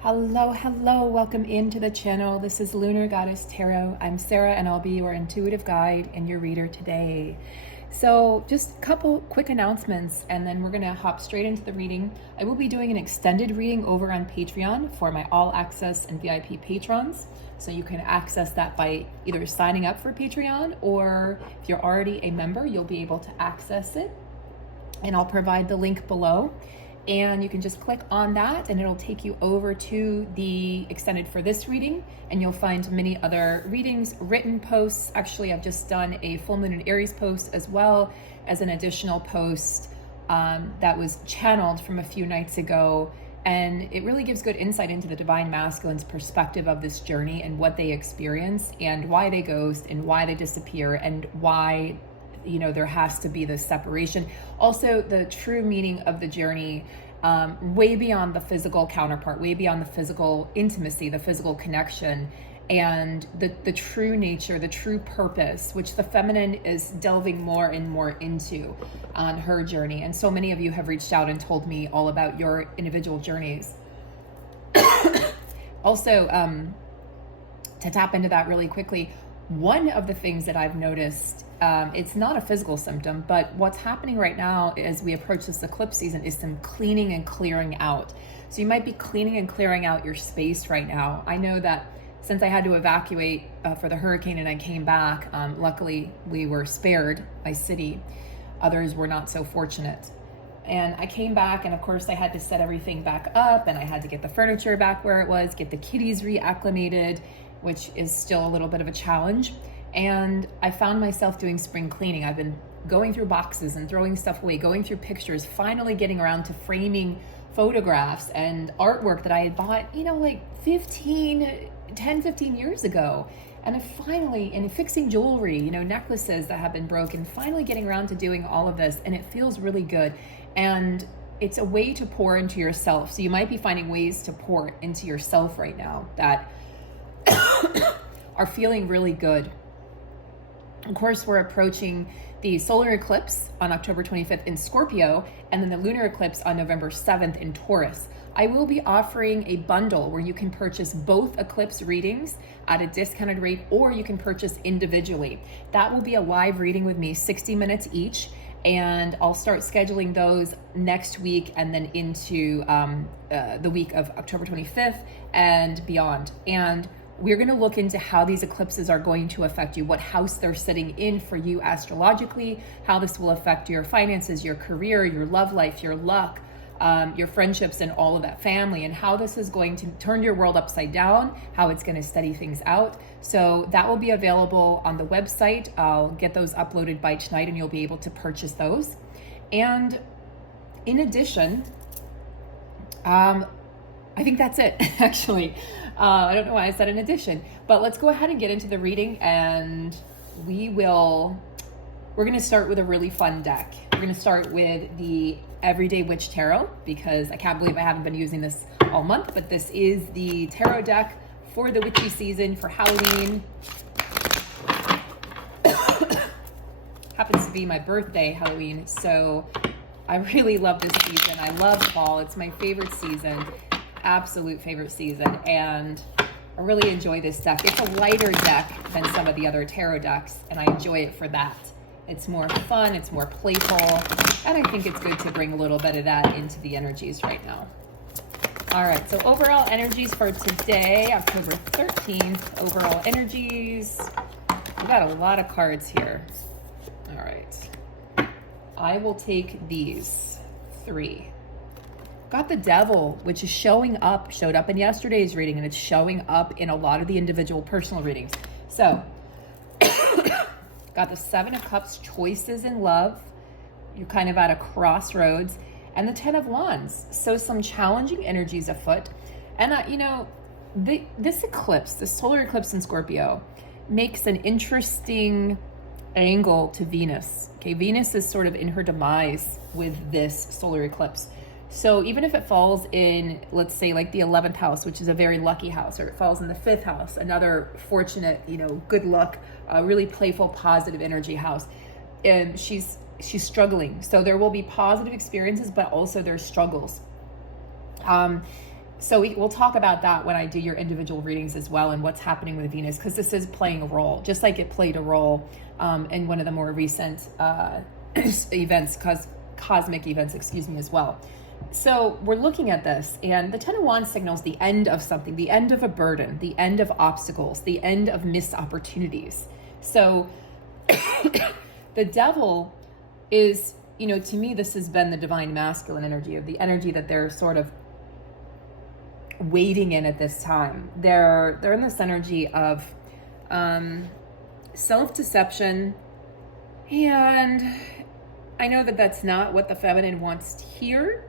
Hello, welcome into the channel. This is Lunar Goddess Tarot. I'm Sarah and I'll be your intuitive guide and your reader today. So just a couple quick announcements and then we're gonna hop straight into the reading. I will be doing an extended reading over on Patreon for my all access and VIP patrons. So you can access that by either signing up for Patreon, or if you're already a member, you'll be able to access it. And I'll provide the link below. And you can just click on that and it'll take you over to the extended for this reading, and you'll find many other readings, written posts. Actually, I've just done a full moon in Aries post as well as an additional post that was channeled from a few nights ago. And it really gives good insight into the divine masculine's perspective of this journey and what they experience and why they ghost and why they disappear and why there has to be this separation. Also, the true meaning of the journey, way beyond the physical counterpart, way beyond the physical intimacy, the physical connection, and the true nature, the true purpose, which the feminine is delving more and more into on her journey. And so many of you have reached out and told me all about your individual journeys. Also, to tap into that really quickly, one of the things that I've noticed, it's not a physical symptom, but what's happening right now as we approach this eclipse season is some cleaning and clearing out. So you might be cleaning and clearing out your space right now. I know that since I had to evacuate for the hurricane and I came back, luckily we were spared by city. Others were not so fortunate. And I came back, and of course I had to set everything back up, and I had to get the furniture back where it was, get the kitties reacclimated, which is still a little bit of a challenge. And I found myself doing spring cleaning. I've been going through boxes and throwing stuff away, going through pictures, finally getting around to framing photographs and artwork that I had bought, like 10, 15 years ago. And and fixing jewelry, necklaces that have been broken, finally getting around to doing all of this. And it feels really good. And it's a way to pour into yourself. So you might be finding ways to pour into yourself right now that are feeling really good. Of course, we're approaching the solar eclipse on October 25th in Scorpio, and then the lunar eclipse on November 7th in Taurus. I will be offering a bundle where you can purchase both eclipse readings at a discounted rate, or you can purchase individually. That will be a live reading with me, 60 minutes each, and I'll start scheduling those next week and then into the week of October 25th and beyond. And we're going to look into how these eclipses are going to affect you, what house they're sitting in for you astrologically, how this will affect your finances, your career, your love life, your luck, your friendships, and all of that, family, and how this is going to turn your world upside down, how it's going to steady things out. So that will be available on the website. I'll get those uploaded by tonight and you'll be able to purchase those. And in addition, I think that's it, actually. I don't know why I said in addition, but let's go ahead and get into the reading, and we're going to start with a really fun deck. We're going to start with the Everyday Witch Tarot, because I can't believe I haven't been using this all month, but this is the tarot deck for the witchy season, for Halloween. Happens to be my birthday, Halloween, so I really love this season. I love fall. It's my favorite season. Absolute favorite season, and I really enjoy this deck. It's a lighter deck than some of the other tarot decks, and I enjoy it for that. It's more fun, it's more playful, and I think it's good to bring a little bit of that into the energies right now. All right, so overall energies for today, October 13th, overall energies. We got a lot of cards here. All right, I will take these 3. Got the Devil, which is showed up in yesterday's reading, and it's showing up in a lot of the individual personal readings. So, got the 7 of Cups, choices in love. You're kind of at a crossroads. And the 10 of Wands. So some challenging energies afoot. And, this eclipse, the solar eclipse in Scorpio, makes an interesting angle to Venus. Okay, Venus is sort of in her demise with this solar eclipse. So even if it falls in, let's say, like the 11th house, which is a very lucky house, or it falls in the 5th house, another fortunate, good luck, really playful, positive energy house, and she's struggling. So there will be positive experiences, but also there's struggles. So we'll talk about that when I do your individual readings as well, and what's happening with Venus, because this is playing a role, just like it played a role in one of the more recent events, cosmic events, excuse me, as well. So we're looking at this, and the Ten of Wands signals the end of something, the end of a burden, the end of obstacles, the end of missed opportunities. So the Devil is, to me, this has been the divine masculine energy, of the energy that they're sort of waiting in at this time. They're in this energy of self-deception, and I know that that's not what the feminine wants to hear,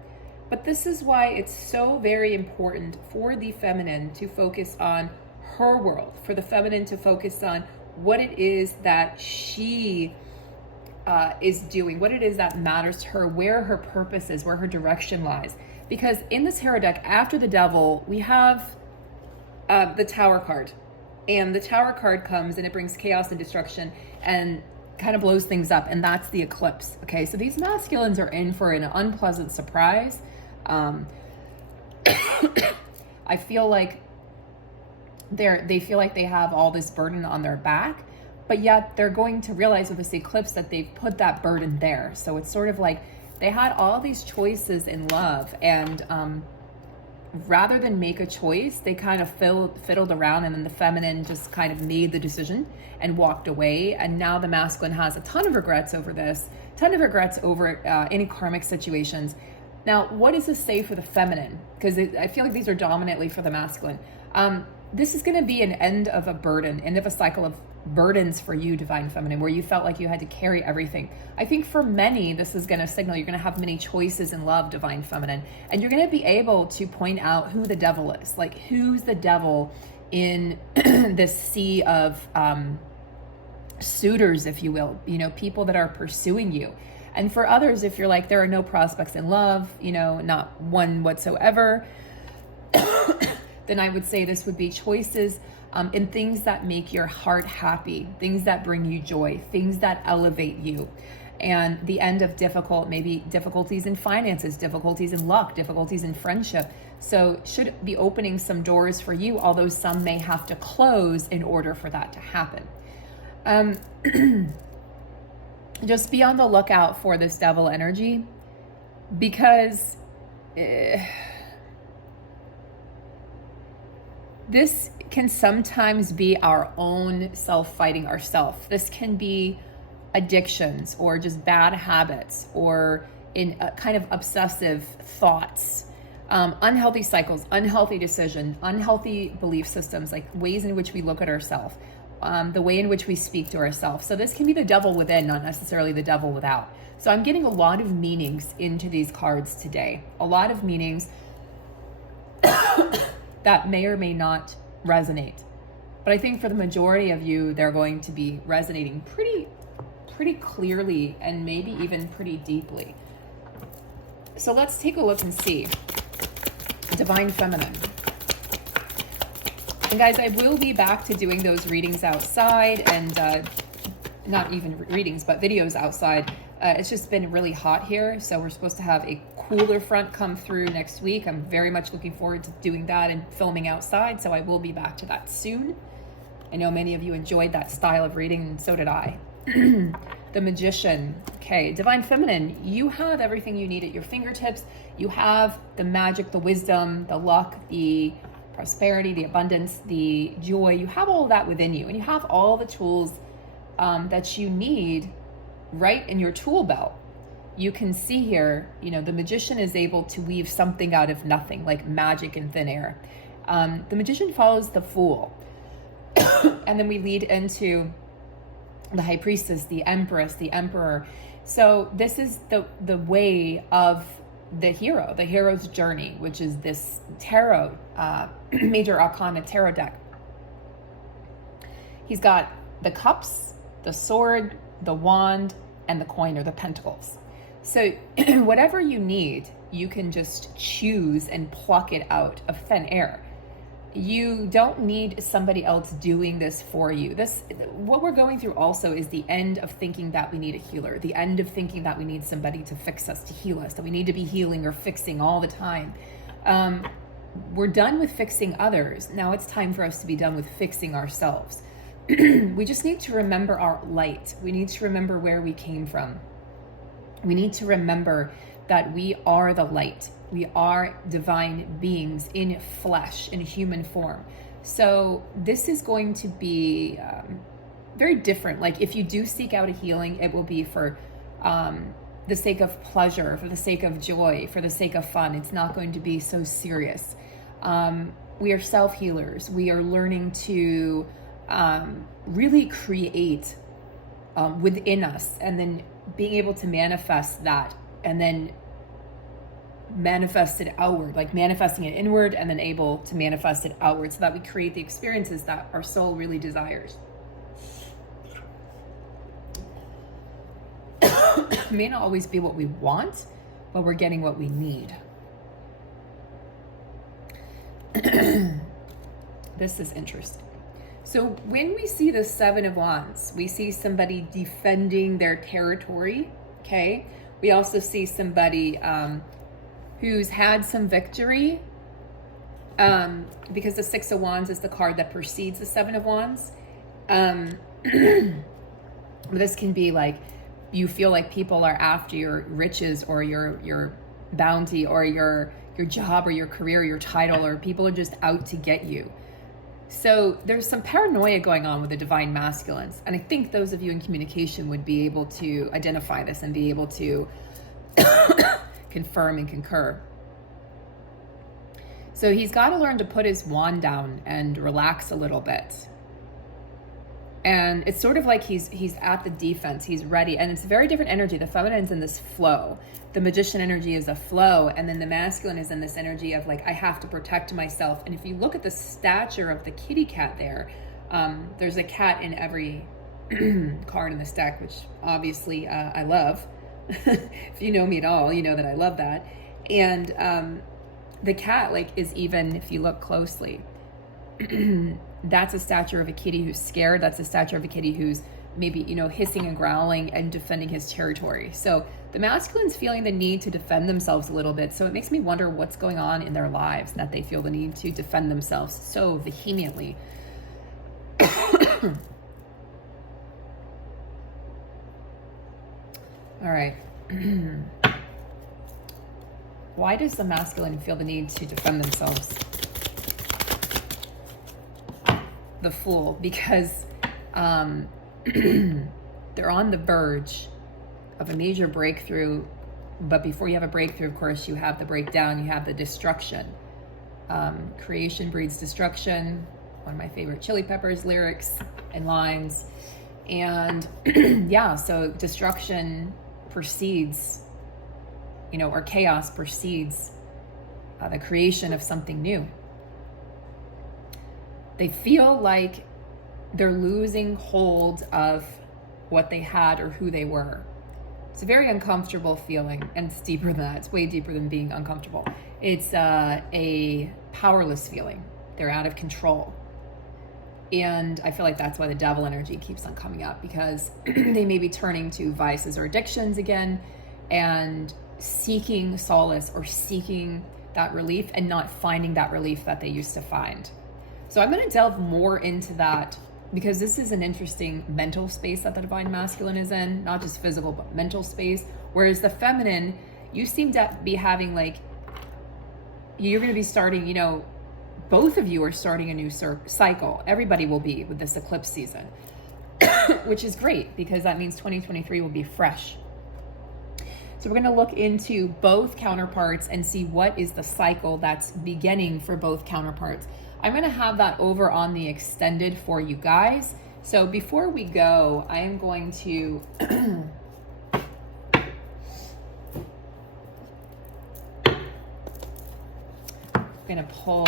but this is why it's so very important for the feminine to focus on her world, for the feminine to focus on what it is that she is doing, what it is that matters to her, where her purpose is, where her direction lies. Because in this tarot deck, after the Devil, we have the Tower card. And the Tower card comes and it brings chaos and destruction and kind of blows things up. And that's the eclipse. Okay, so these masculines are in for an unpleasant surprise. I feel like they feel like they have all this burden on their back, but yet they're going to realize with this eclipse that they've put that burden there. So it's sort of like they had all these choices in love, and rather than make a choice, they kind of fiddled around, and then the feminine just kind of made the decision and walked away. And now the masculine has a ton of regrets over this, ton of regrets over any karmic situations. Now, what does this say for the feminine? Because I feel like these are dominantly for the masculine. This is going to be an end of a burden, end of a cycle of burdens for you, divine feminine, where you felt like you had to carry everything. I think for many, this is going to signal you're going to have many choices in love, divine feminine, and you're going to be able to point out who the devil is, like who's the devil in this sea of suitors, if you will, people that are pursuing you. And for others, if you're like, there are no prospects in love, not one whatsoever, then I would say this would be choices in things that make your heart happy, things that bring you joy, things that elevate you. And the end of maybe difficulties in finances, difficulties in luck, difficulties in friendship. So should be opening some doors for you, although some may have to close in order for that to happen. Just be on the lookout for this Devil energy, because this can sometimes be our own self fighting ourselves. This can be addictions or just bad habits or in kind of obsessive thoughts, unhealthy cycles, unhealthy decisions, unhealthy belief systems, like ways in which we look at ourselves, the way in which we speak to ourselves. So this can be the devil within, not necessarily the devil without. So I'm getting a lot of meanings into these cards today, a lot of meanings that may or may not resonate. But I think for the majority of you, they're going to be resonating pretty clearly and maybe even pretty deeply. So let's take a look and see. Divine feminine. And guys, I will be back to doing those readings outside, and not even readings, but videos outside. It's just been really hot here, so we're supposed to have a cooler front come through next week. I'm very much looking forward to doing that and filming outside, so I will be back to that soon. I know many of you enjoyed that style of reading, and so did I. The Magician. Okay, divine feminine, you have everything you need at your fingertips. You have the magic, the wisdom, the luck, the prosperity, the abundance, the joy. You have all of that within you, and you have all the tools that you need right in your tool belt. You can see here, the Magician is able to weave something out of nothing, like magic in thin air. The Magician follows the Fool. And then we lead into the High Priestess, the Empress, the Emperor. So this is the way of the hero, the hero's journey, which is this tarot, major arcana tarot deck. He's got the cups, the sword, the wand, and the coin, or the pentacles. So whatever you need, you can just choose and pluck it out of thin air. You don't need somebody else doing this for you. What we're going through also is the end of thinking that we need a healer, the end of thinking that we need somebody to fix us, to heal us, that we need to be healing or fixing all the time. we're done with fixing others. Now it's time for us to be done with fixing ourselves. We just need to remember our light. We need to remember where we came from. We need to remember that we are the light. We are divine beings in flesh, in human form. So this is going to be very different. Like if you do seek out a healing, it will be for the sake of pleasure, for the sake of joy, for the sake of fun. It's not going to be so serious. We are self-healers. We are learning to really create within us, and then being able to manifest that, and then manifest it outward, like manifesting it inward and then able to manifest it outward, so that we create the experiences that our soul really desires. It may not always be what we want, but we're getting what we need. This is interesting. So when we see the Seven of Wands, we see somebody defending their territory, okay? We also see somebody who's had some victory, because the Six of Wands is the card that precedes the Seven of Wands. This can be like, you feel like people are after your riches or your bounty or your job or your career or your title, or people are just out to get you. So there's some paranoia going on with the divine masculines. And I think those of you in communication would be able to identify this and be able to confirm and concur. So he's got to learn to put his wand down and relax a little bit. And it's sort of like he's at the defense, he's ready. And it's a very different energy. The feminine's in this flow. The magician energy is a flow. And then the masculine is in this energy of like, I have to protect myself. And if you look at the stature of the kitty cat there, there's a cat in every card in this deck, which obviously I love. If you know me at all, you know that I love that. And the cat, like, is even, if you look closely, that's a stature of a kitty who's scared. That's a stature of a kitty who's maybe, hissing and growling and defending his territory. So the masculine's feeling the need to defend themselves a little bit. So it makes me wonder what's going on in their lives that they feel the need to defend themselves so vehemently. All right. Why does the masculine feel the need to defend themselves? The Fool, because they're on the verge of a major breakthrough. But before you have a breakthrough, of course, you have the breakdown, you have the destruction. Creation breeds destruction. One of my favorite Chili Peppers lyrics and lines. And yeah, so destruction precedes, or chaos precedes the creation of something new. They feel like they're losing hold of what they had or who they were. It's a very uncomfortable feeling, and it's deeper than that. It's way deeper than being uncomfortable. It's a powerless feeling. They're out of control. And I feel like that's why the devil energy keeps on coming up, because they may be turning to vices or addictions again and seeking solace or seeking that relief and not finding that relief that they used to find. So I'm going to delve more into that, because this is an interesting mental space that the divine masculine is in, not just physical, but mental space. Whereas the feminine, you seem to be having like, you're going to be starting, both of you are starting a new cycle. Everybody will be with this eclipse season, which is great, because that means 2023 will be fresh. So we're going to look into both counterparts and see what is the cycle that's beginning for both counterparts. I'm going to have that over on the extended for you guys. So before we go, I am going to pull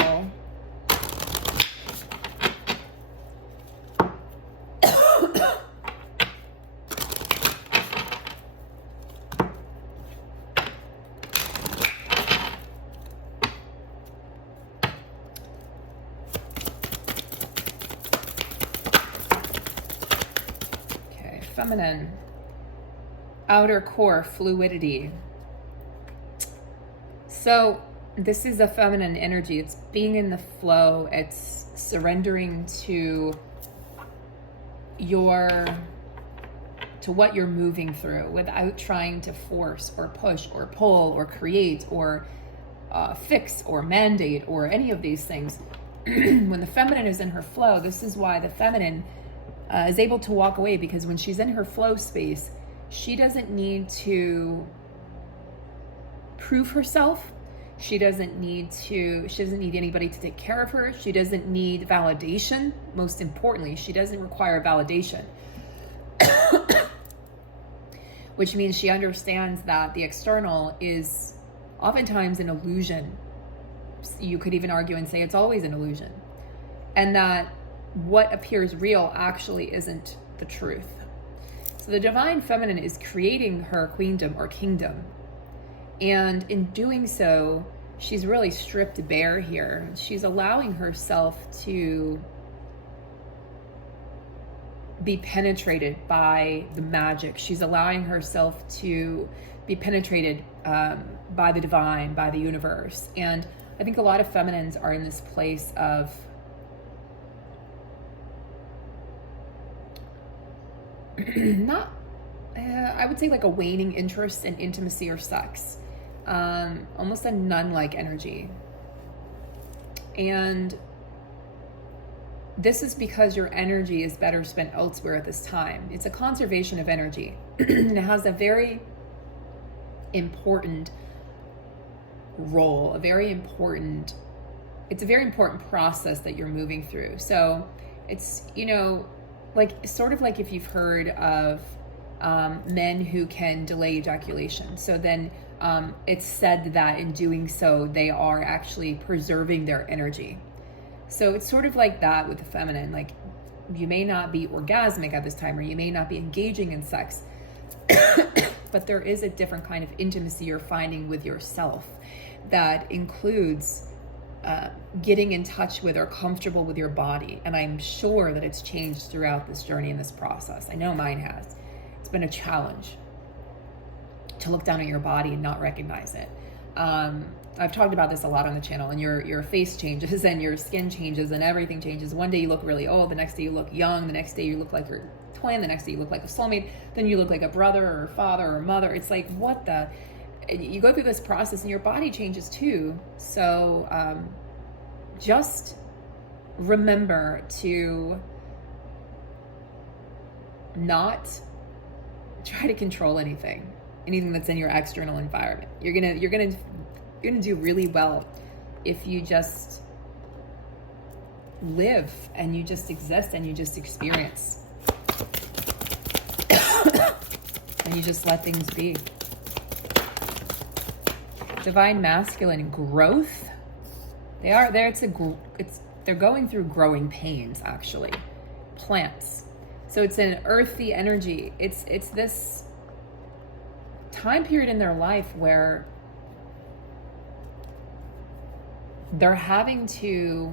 feminine, outer core fluidity. So this is a feminine energy. It's being in the flow. It's surrendering to what you're moving through without trying to force or push or pull or create or fix or mandate or any of these things. When the feminine is in her flow, this is why the feminine is able to walk away, because when she's in her flow space, she doesn't need to prove herself. She doesn't need anybody to take care of her. She doesn't need validation. Most importantly, she doesn't require validation. Which means she understands that the external is oftentimes an illusion. You could even argue and say it's always an illusion. And that what appears real actually isn't the truth. So the divine feminine is creating her queendom or kingdom. And in doing so, she's really stripped bare here. She's allowing herself to be penetrated by the magic. She's allowing herself to be penetrated by the divine, by the universe. And I think a lot of feminines are in this place of I would say like a waning interest in intimacy or sex. Almost a nun-like energy. And this is because your energy is better spent elsewhere at this time. It's a conservation of energy. And it has a very important role, it's a very important process that you're moving through. So it's, like sort of like if you've heard of men who can delay ejaculation. So then it's said that in doing so, they are actually preserving their energy. So it's sort of like that with the feminine. Like, you may not be orgasmic at this time, or you may not be engaging in sex, but there is a different kind of intimacy you're finding with yourself that includes getting in touch with or comfortable with your body. And I'm sure that it's changed throughout this journey and this process. I know mine has. It's been a challenge to look down at your body and not recognize it. I've talked about this a lot on the channel, and your face changes and your skin changes and everything changes. One day you look really old, the next day you look young, the next day you look like your twin, the next day you look like a soulmate, then you look like a brother or father or mother. It's like, what the? You go through this process and your body changes too. So just remember to not try to control anything that's in your external environment. You're gonna do really well if you just live and you just exist and you just experience and you just let things be. Divine masculine growth. They are there. They're going through growing pains, actually. Plants. So it's an earthy energy. It's this time period in their life where they're having to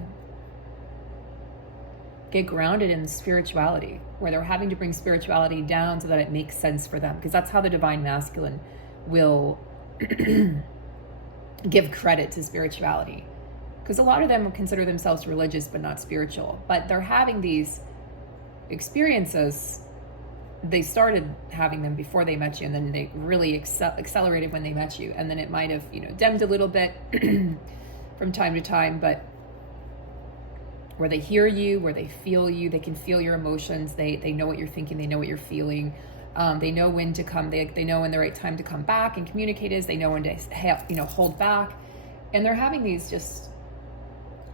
get grounded in spirituality, where they're having to bring spirituality down so that it makes sense for them, because that's how the divine masculine will give credit to spirituality. Because a lot of them consider themselves religious but not spiritual, but they're having these experiences. They started having them before they met you, and then they really accelerated when they met you, and then it might have dimmed a little bit from time to time, but where they hear you, where they feel you, they can feel your emotions, they know what you're thinking, they know what you're feeling, they know when to come, they know when the right time to come back and communicate is, they know when to hold back, and they're having these just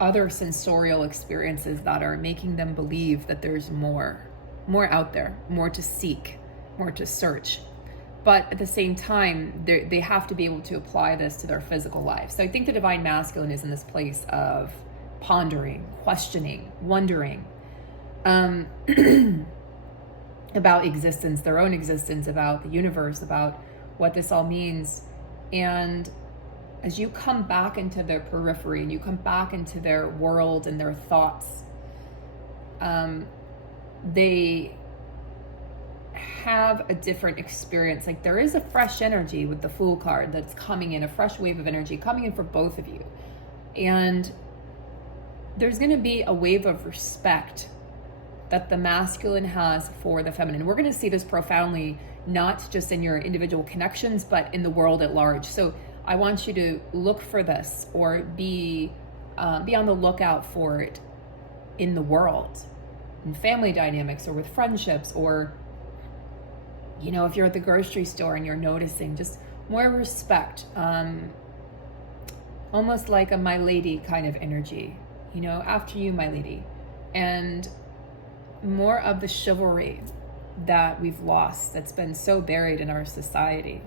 other sensorial experiences that are making them believe that there's more out there, more to seek, more to search. But at the same time, they have to be able to apply this to their physical life. So I think the divine masculine is in this place of pondering, questioning, wondering about existence, their own existence, about the universe, about what this all means. And as you come back into their periphery and you come back into their world and their thoughts, they have a different experience. Like there is a fresh energy with the Fool card that's coming in, a fresh wave of energy coming in for both of you. And there's going to be a wave of respect that the masculine has for the feminine. We're going to see this profoundly, not just in your individual connections, but in the world at large. So I want you to look for this, or be on the lookout for it in the world, in family dynamics, or with friendships, or, you know, if you're at the grocery store and you're noticing just more respect, almost like a my lady kind of energy, you know, after you, my lady, and more of the chivalry that we've lost, that's been so buried in our society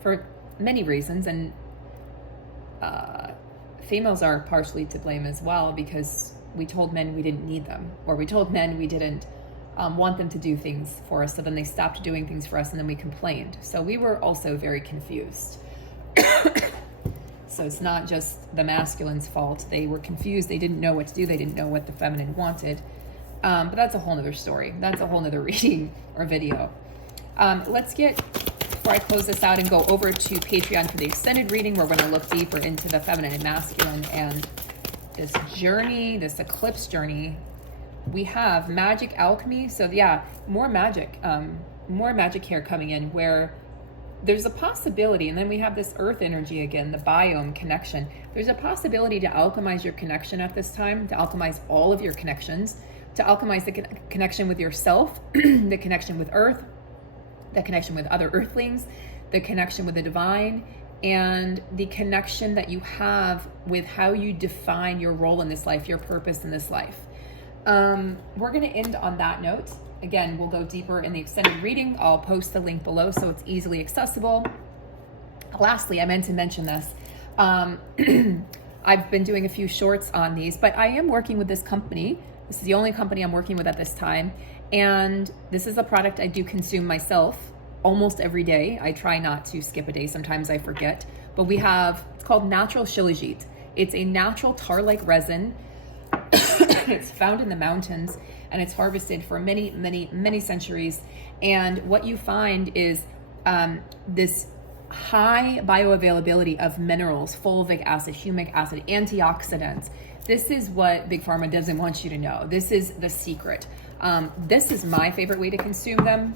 for many reasons. And females are partially to blame as well, because we told men we didn't need them, or we told men we didn't want them to do things for us, so then they stopped doing things for us, and then we complained. So we were also very confused. So it's not just the masculine's fault. They were confused. They didn't know what to do. They didn't know what the feminine wanted. But that's a whole nother story. That's a whole nother reading or video. Let's get, before I close this out and go over to Patreon for the extended reading, we're going to look deeper into the feminine and masculine and this journey, this eclipse journey. We have magic alchemy. So yeah, more magic here coming in, where there's a possibility, and then we have this earth energy again, the biome connection. There's a possibility to alchemize your connection at this time, to alchemize all of your connections, to alchemize the connection with yourself, the connection with earth, the connection with other earthlings, the connection with the divine, and the connection that you have with how you define your role in this life, your purpose in this life. We're going to end on that note. Again, we'll go deeper in the extended reading. I'll post the link below so it's easily accessible. Lastly, I meant to mention this. I've been doing a few shorts on these, but I am working with this company. This is the only company I'm working with at this time. And this is a product I do consume myself almost every day. I try not to skip a day. Sometimes I forget. But we have, it's called Natural Shilajit. It's a natural tar-like resin. It's found in the mountains, and it's harvested for many, many, many centuries. And what you find is this high bioavailability of minerals, fulvic acid, humic acid, antioxidants. This is what Big Pharma doesn't want you to know. This is the secret. This is my favorite way to consume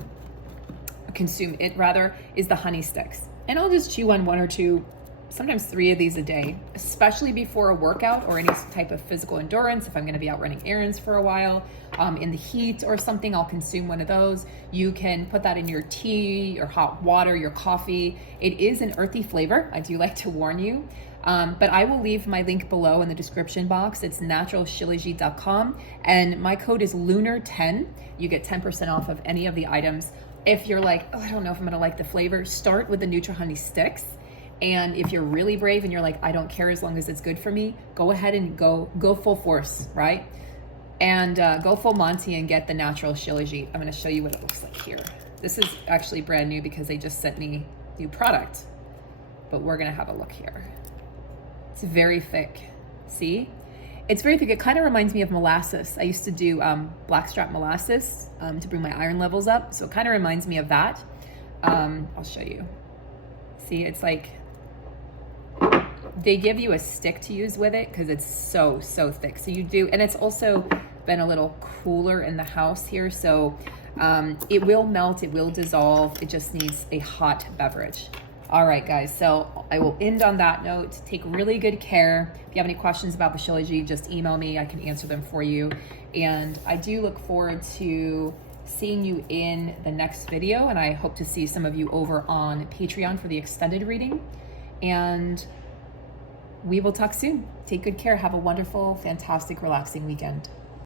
it rather, is the honey sticks. And I'll just chew on 1 or 2, sometimes 3 of these a day, especially before a workout or any type of physical endurance. If I'm going to be out running errands for a while, in the heat or something, I'll consume one of those. You can put that in your tea, your hot water, your coffee. It is an earthy flavor, I do like to warn you. But I will leave my link below in the description box. It's naturalshilajit.com, and my code is lunar10. You get 10% off of any of the items. If you're like, oh, I don't know if I'm going to like the flavor, start with the Nutra Honey Sticks. And if you're really brave and you're like, I don't care as long as it's good for me, go ahead and go full force, right? And go full Monty and get the Natural Shilajit. I'm going to show you what it looks like here. This is actually brand new because they just sent me new product. But we're going to have a look here. It's very thick. See? It's very thick. It kind of reminds me of molasses. I used to do blackstrap molasses to bring my iron levels up. So it kind of reminds me of that. I'll show you. See, it's like, they give you a stick to use with it because it's so thick. So you do, and it's also been a little cooler in the house here. So it will melt, it will dissolve. It just needs a hot beverage. All right, guys, so I will end on that note. Take really good care. If you have any questions about the Shilajit, just email me. I can answer them for you. And I do look forward to seeing you in the next video, and I hope to see some of you over on Patreon for the extended reading. And we will talk soon. Take good care. Have a wonderful, fantastic, relaxing weekend.